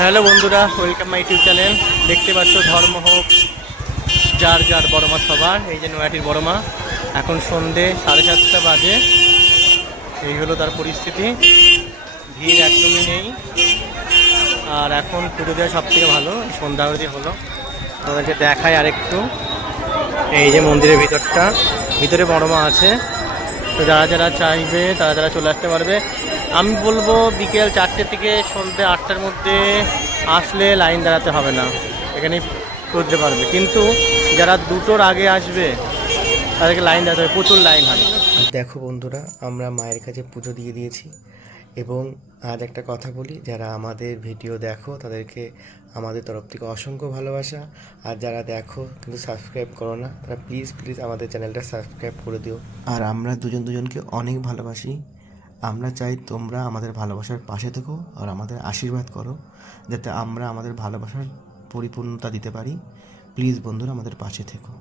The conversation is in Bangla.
হ্যালো বন্ধুরা, ওয়েলকাম মাই ইউটিউব চ্যানেল। দেখতে পাচ্ছ ধর্ম হোক যার যার বড় মা সবার। এই যে নয়াটির বড় মা, এখন সন্ধে 7:30 বাজে। এই হলো তার পরিস্থিতি, ভিড় একদমই নেই। আর এখন পুজো দেওয়া সব থেকে ভালো, সন্ধ্যা আরতি হলো। তোমাদেরকে দেখায় আরেকটু। এই যে মন্দিরের ভিতরটা, ভিতরে বড় মা আছে। তো যারা যারা চাইবে তারা চলে আসতে পারবে। আমি বলবো বিকেল 4টে থেকে সন্ধ্যে 8টার মধ্যে আসলে লাইন দাঁড়াতে হবে না, এখানেই করতে পারবে। কিন্তু যারা 2টোর আগে আসবে তাদেরকে লাইন দাঁড়াতে হবে, প্রচুর লাইন হয়। দেখো বন্ধুরা, আমরা মায়ের কাছে পুজো দিয়ে দিয়েছি। এবং আজ একটা কথা বলি, যারা আমাদের ভিডিও দেখো তাদেরকে আমাদের তরফ থেকে অসংখ্য ভালোবাসা। আর যারা দেখো কিন্তু সাবস্ক্রাইব করো না, তারা প্লিজ প্লিজ আমাদের চ্যানেলটা সাবস্ক্রাইব করে দিও। আর আমরা দুজনকে অনেক ভালোবাসি। আমরা চাই তোমরা আমাদের ভালোবাসার পাশে থেকো আর আমাদের আশীর্বাদ করো, যাতে আমরা আমাদের ভালোবাসার পরিপূর্ণতা দিতে পারি। প্লিজ বন্ধুরা, আমাদের পাশে থেকো।